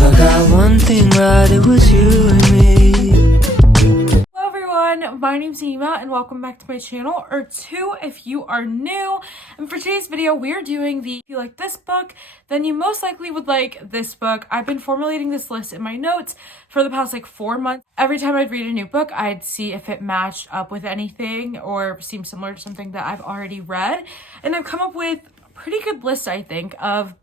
If I got one thing right, it was you and me. Hello everyone, my name's 𝓶𝓮𝓬𝓬𝓬 and welcome back to my channel, or two if you are new. And for today's video, we are doing the if you like this book, then you most likely would like this book. I've been formulating this list in my notes for the past like 4 months. Every time I'd read a new book, I'd see if it matched up with anything or seemed similar to something that I've already read. And I've come up with a pretty good list, I think, of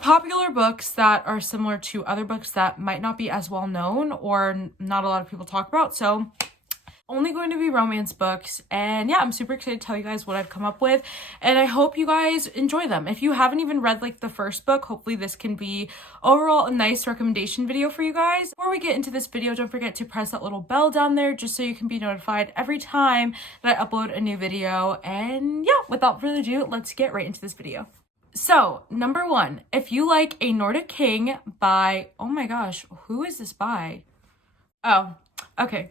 popular books that are similar to other books that might not be as well known or not a lot of people talk about. So only going to be romance books, and yeah, I'm super excited to tell you guys what I've come up with, and I hope you guys enjoy them. If you haven't even read like the first book, hopefully this can be overall a nice recommendation video for you guys. Before we get into this video, don't forget to press that little bell down there just so you can be notified every time that I upload a new video. And yeah, without further ado, let's get right into this video. So, number one, if you like A Nordic King by, oh my gosh, who is this by? Oh, okay.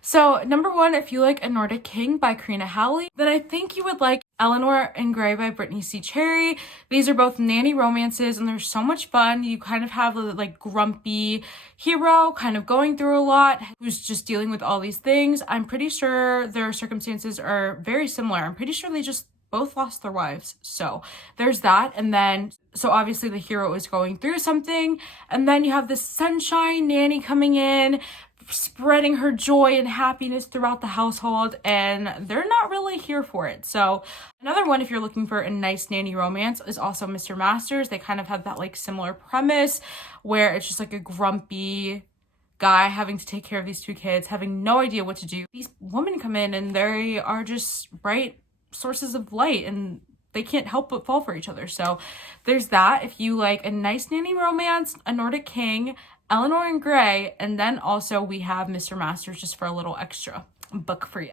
So, number one, if you like A Nordic King by 𝓫𝓲𝓷𝓰𝓮, then I think you would like 𝓿𝓲𝓭𝓮𝓸𝓼 by Brittany C. Cherry. These are both nanny romances, and they're so much fun. You kind of have a like grumpy hero kind of going through a lot, who's just dealing with all these things. I'm pretty sure their circumstances are very similar. I'm pretty sure they just both lost their wives. So there's that. And then, so obviously the hero is going through something. And then you have this sunshine nanny coming in, spreading her joy and happiness throughout the household. And they're not really here for it. So another one, if you're looking for a nice nanny romance, is also Mr. Masters. They kind of have that like similar premise where it's just like a grumpy guy having to take care of these two kids, having no idea what to do. These women come in and they are just bright sources of light and they can't help but fall for each other. So there's that. If you like a nice nanny romance, A Nordic King, 𝓿𝓲𝓭𝓮𝓸𝓼, and then also we have Mr. Masters just for a little extra book for you.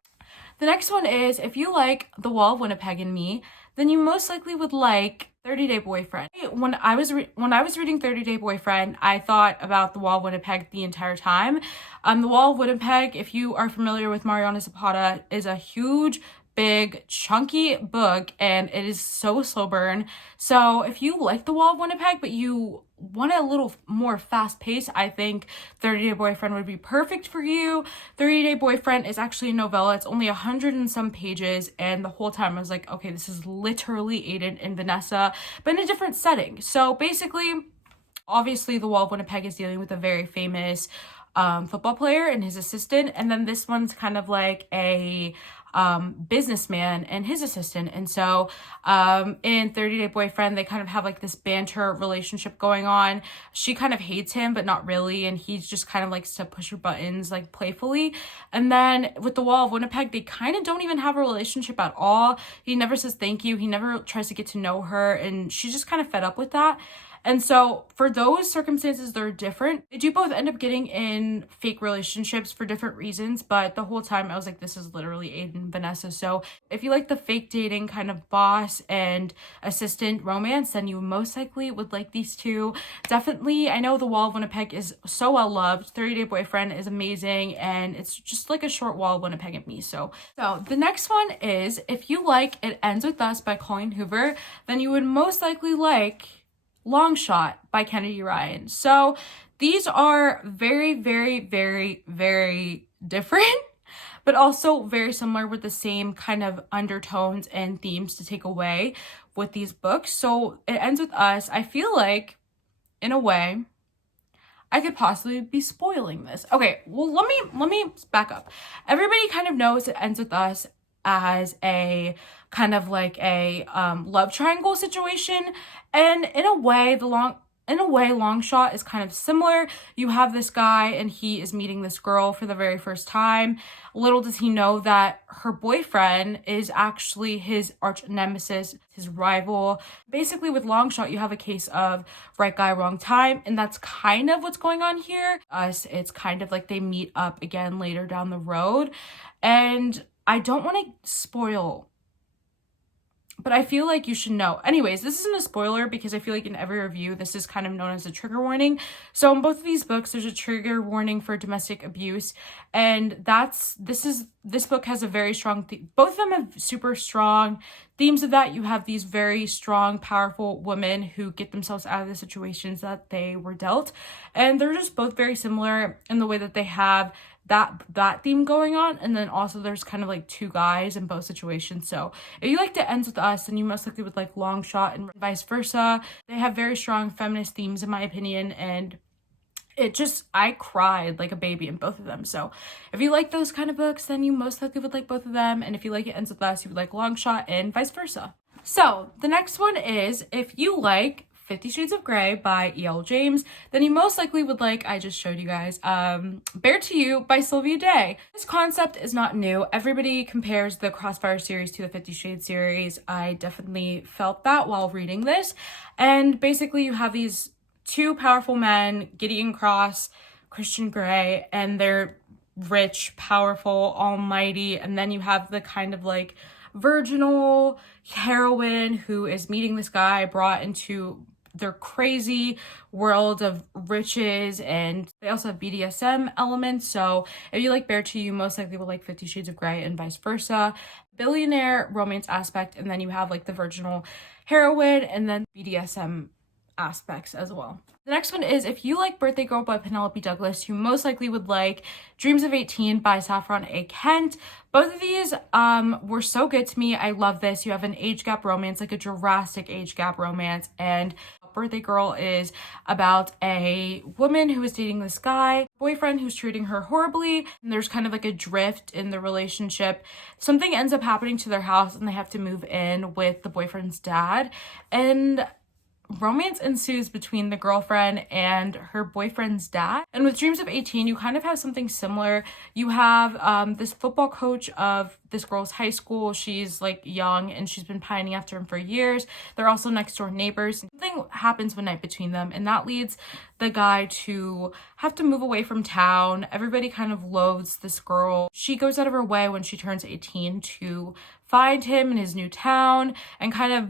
The next one is, if you like The Wall of Winnipeg and Me, then you most likely would like 30-Day Boyfriend. When I was reading 30-Day Boyfriend, I thought about The Wall of Winnipeg the entire time. The Wall of Winnipeg, if you are familiar with Mariana Zapata, is a huge, big, chunky book, and it is so slow burn. So if you like The Wall of Winnipeg, but you want a little more fast pace, I think 30-Day Boyfriend would be perfect for you. 30-Day Boyfriend is actually a novella. It's only 100 and some pages, and the whole time I was like, okay, this is literally Aiden and Vanessa, but in a different setting. So basically, obviously The Wall of Winnipeg is dealing with a very famous football player and his assistant, and then this one's kind of like a businessman and his assistant. And so in 30-Day Boyfriend, they kind of have like this banter relationship going on. She kind of hates him, but not really, and he just kind of likes to push her buttons like playfully. And then with The Wall of Winnipeg, they kind of don't even have a relationship at all. He never says thank you. He never tries to get to know her, and she's just kind of fed up with that. And so for those circumstances, they're different. They do both end up getting in fake relationships for different reasons, but the whole time I was like, this is literally Aiden and Vanessa. So if you like the fake dating kind of boss and assistant romance, then you most likely would like these two. Definitely, I know The Wall of Winnipeg is so well loved. 30-Day Boyfriend is amazing, and it's just like a short Wall of Winnipeg and Me. So the next one is, if you like It Ends With Us by Colleen Hoover, then you would most likely like Long Shot by Kennedy Ryan. So these are very, very, very, very different, but also very similar with the same kind of undertones and themes to take away with these books. So It Ends With Us, I feel like, in a way, I could possibly be spoiling this. Okay, well, let me back up. Everybody kind of knows It Ends With Us as a kind of like a love triangle situation, and in a way Long Shot is kind of similar. You have this guy and he is meeting this girl for the very first time. Little does he know that her boyfriend is actually his arch nemesis, his rival. Basically with Long Shot, you have a case of right guy, wrong time, and that's kind of what's going on here. It's kind of like they meet up again later down the road, and I don't want to spoil, but I feel like you should know. Anyways, this isn't a spoiler because I feel like in every review, this is kind of known as a trigger warning. So in both of these books, there's a trigger warning for domestic abuse. And this book has a very strong, both of them have super strong themes of that. You have these very strong, powerful women who get themselves out of the situations that they were dealt. And they're just both very similar in the way that they have that theme going on, and then also there's kind of like two guys in both situations. So if you liked It Ends With Us, then you most likely would like Long Shot and vice versa. They have very strong feminist themes in my opinion, and I cried like a baby in both of them. So if you like those kind of books, then you most likely would like both of them, and if you like It Ends With Us, you would like Long Shot and vice versa. So the next one is, if you like 50 Shades of Grey by E.L. James, then you most likely would like, I just showed you guys, Bare to You by Sylvia Day. This concept is not new. Everybody compares the Crossfire series to the 50 Shades series. I definitely felt that while reading this. And basically you have these two powerful men, Gideon Cross, Christian Grey, and they're rich, powerful, almighty, and then you have the kind of like virginal heroine who is meeting this guy, brought into their crazy world of riches, and they also have BDSM elements. So if you like Bare to You, most likely will like 50 Shades of Grey and vice versa. Billionaire romance aspect, and then you have like the virginal heroine and then BDSM aspects as well. The next one is, if you like Birthday Girl by Penelope Douglas, you most likely would like Dreams of 18 by Saffron A. Kent. Both of these were so good to me. I love this. You have an age gap romance, like a drastic age gap romance, and Birthday Girl is about a woman who is dating this guy, boyfriend who's treating her horribly, and there's kind of like a drift in the relationship. Something ends up happening to their house and they have to move in with the boyfriend's dad, and romance ensues between the girlfriend and her boyfriend's dad. And with Dreams of 18, you kind of have something similar. You have this football coach of this girl's high school. She's like young and she's been pining after him for years. They're also next door neighbors. Something happens one night between them, and that leads the guy to have to move away from town. Everybody kind of loathes this girl. She goes out of her way when she turns 18 to find him in his new town and kind of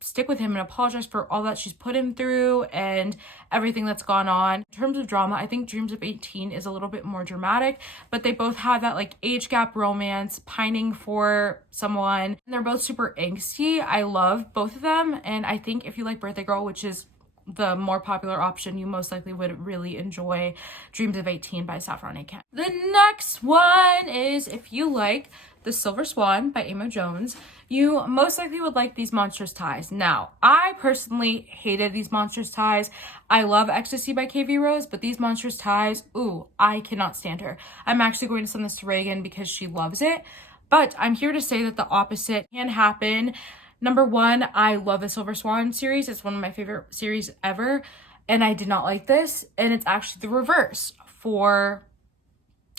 stick with him and apologize for all that she's put him through and everything that's gone on. In terms of drama, I think Dreams of 18 is a little bit more dramatic, but they both have that like age gap romance, pining for someone, and they're both super angsty. I love both of them, and I think if you like Birthday Girl, which is the more popular option, you most likely would really enjoy Dreams of 18 by Saffron A. Kent. The next one is, if you like The Silver Swan by Amo Jones, you most likely would like these Monstrous Ties. Now, I personally hated these Monstrous Ties. I love Ecstasy by KV Rose, but these Monstrous Ties, ooh, I cannot stand her. I'm actually going to send this to Reagan because she loves it, but I'm here to say that the opposite can happen. Number one, I love the Silver Swan series. It's one of my favorite series ever, and I did not like this, and it's actually the reverse for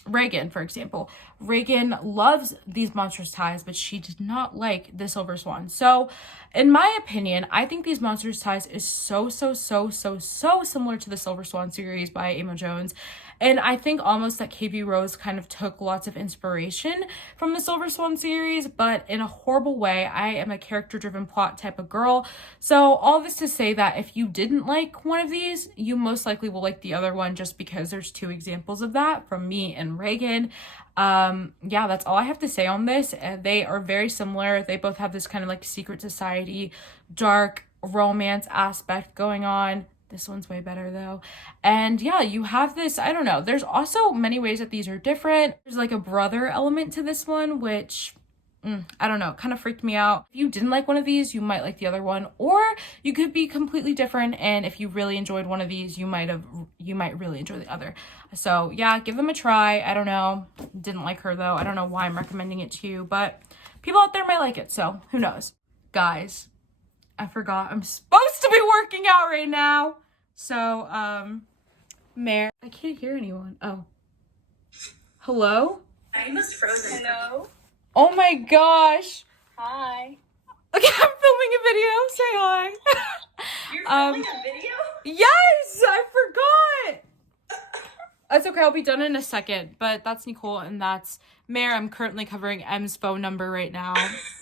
Reagan, for example. Reagan loves these Monstrous Ties, but she did not like the Silver Swan. So in my opinion, I think these Monstrous Ties is so similar to the Silver Swan series by Amo Jones. And I think almost that KB Rose kind of took lots of inspiration from the Silver Swan series, but in a horrible way. I am a character-driven plot type of girl. So all this to say that if you didn't like one of these, you most likely will like the other one, just because there's two examples of that from me and Reagan. Yeah, that's all I have to say on this. They are very similar. They both have this kind of like secret society, dark romance aspect going on. This one's way better though. And yeah, you have this, I don't know, there's also many ways that these are different. There's like a brother element to this one, which I don't know, kind of freaked me out. If you didn't like one of these, you might like the other one, or you could be completely different, and if you really enjoyed one of these, you might really enjoy the other. So yeah, give them a try. I don't know, didn't like her though. I don't know why I'm recommending it to you, but people out there might like it, so who knows. Guys, I forgot I'm supposed to be working out right now. So Mare, I can't hear anyone. Oh, hello? I'm just frozen. Hello? Oh my gosh. Hi. Okay, I'm filming a video. Say hi. You're filming a video? Yes, I forgot. That's okay, I'll be done in a second. But that's Nicole and that's Mare. I'm currently covering M's phone number right now,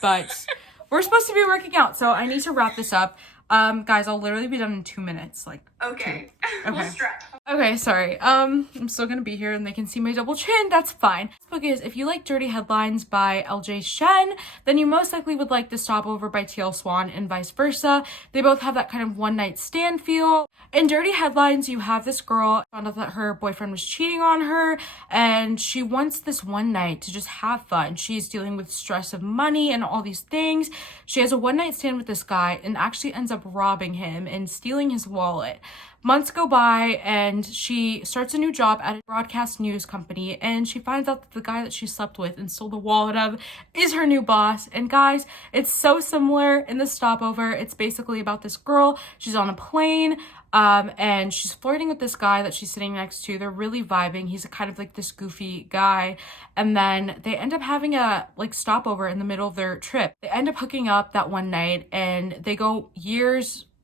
but we're supposed to be working out, so I need to wrap this up. Guys, I'll literally be done in 2 minutes. Like, Okay. Okay. We'll stretch. Okay, sorry. I'm still gonna be here and they can see my double chin. That's fine. This book is If You Like Dirty Headlines by 𝓼𝓸𝓬𝓲𝓪, then you most likely would like The Stopover by T.L. Swan and vice versa. They both have that kind of one night stand feel. In Dirty Headlines, you have this girl found out that her boyfriend was cheating on her and she wants this one night to just have fun. She's dealing with stress of money and all these things. She has a one night stand with this guy and actually ends up robbing him and stealing his wallet. Months go by and she starts a new job at a broadcast news company and she finds out that the guy that she slept with and stole the wallet of is her new boss. And guys, it's so similar in The Stopover. It's basically about this girl. She's on a plane and she's flirting with this guy that she's sitting next to. They're really vibing. He's kind of like this goofy guy. And then they end up having a like stopover in the middle of their trip. They end up hooking up that one night and they go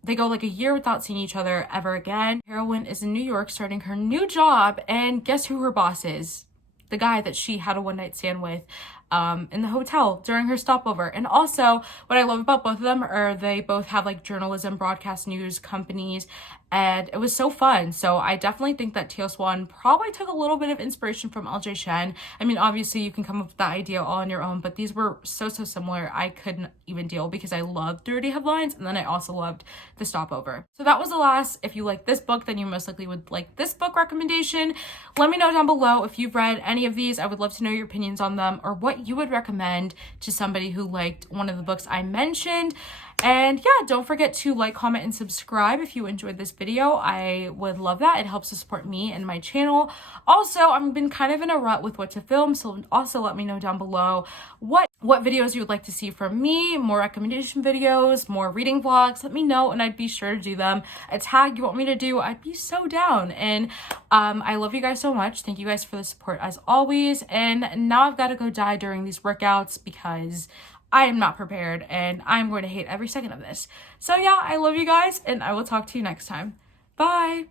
like a year without seeing each other ever again. Heroine is in New York starting her new job, and guess who her boss is? The guy that she had a one night stand with in the hotel during her stopover. And also what I love about both of them are they both have like journalism, broadcast news companies, and it was so fun. So I definitely think that T.L. Swan probably took a little bit of inspiration from 𝓼𝓸𝓬𝓲𝓪. I mean, obviously you can come up with that idea all on your own, but these were so similar. I couldn't even deal because I loved Dirty Headlines and then I also loved The Stopover. So that was the last. If you like this book, then you most likely would like this book recommendation. Let me know down below if you've read any of these. I would love to know your opinions on them or what you would recommend to somebody who liked one of the books I mentioned. And yeah, don't forget to like, comment, and subscribe if you enjoyed this video. I would love that. It helps to support me and my channel. Also, I've been kind of in a rut with what to film, so also let me know down below what videos you would like to see from me, more recommendation videos, more reading vlogs. Let me know and I'd be sure to do them. A tag you want me to do, I'd be so down. And I love you guys so much. Thank you guys for the support as always. And now I've got to go die during these workouts because I am not prepared and I'm going to hate every second of this. So yeah, I love you guys and I will talk to you next time. Bye.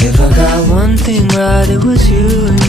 If I got one thing right, it was you and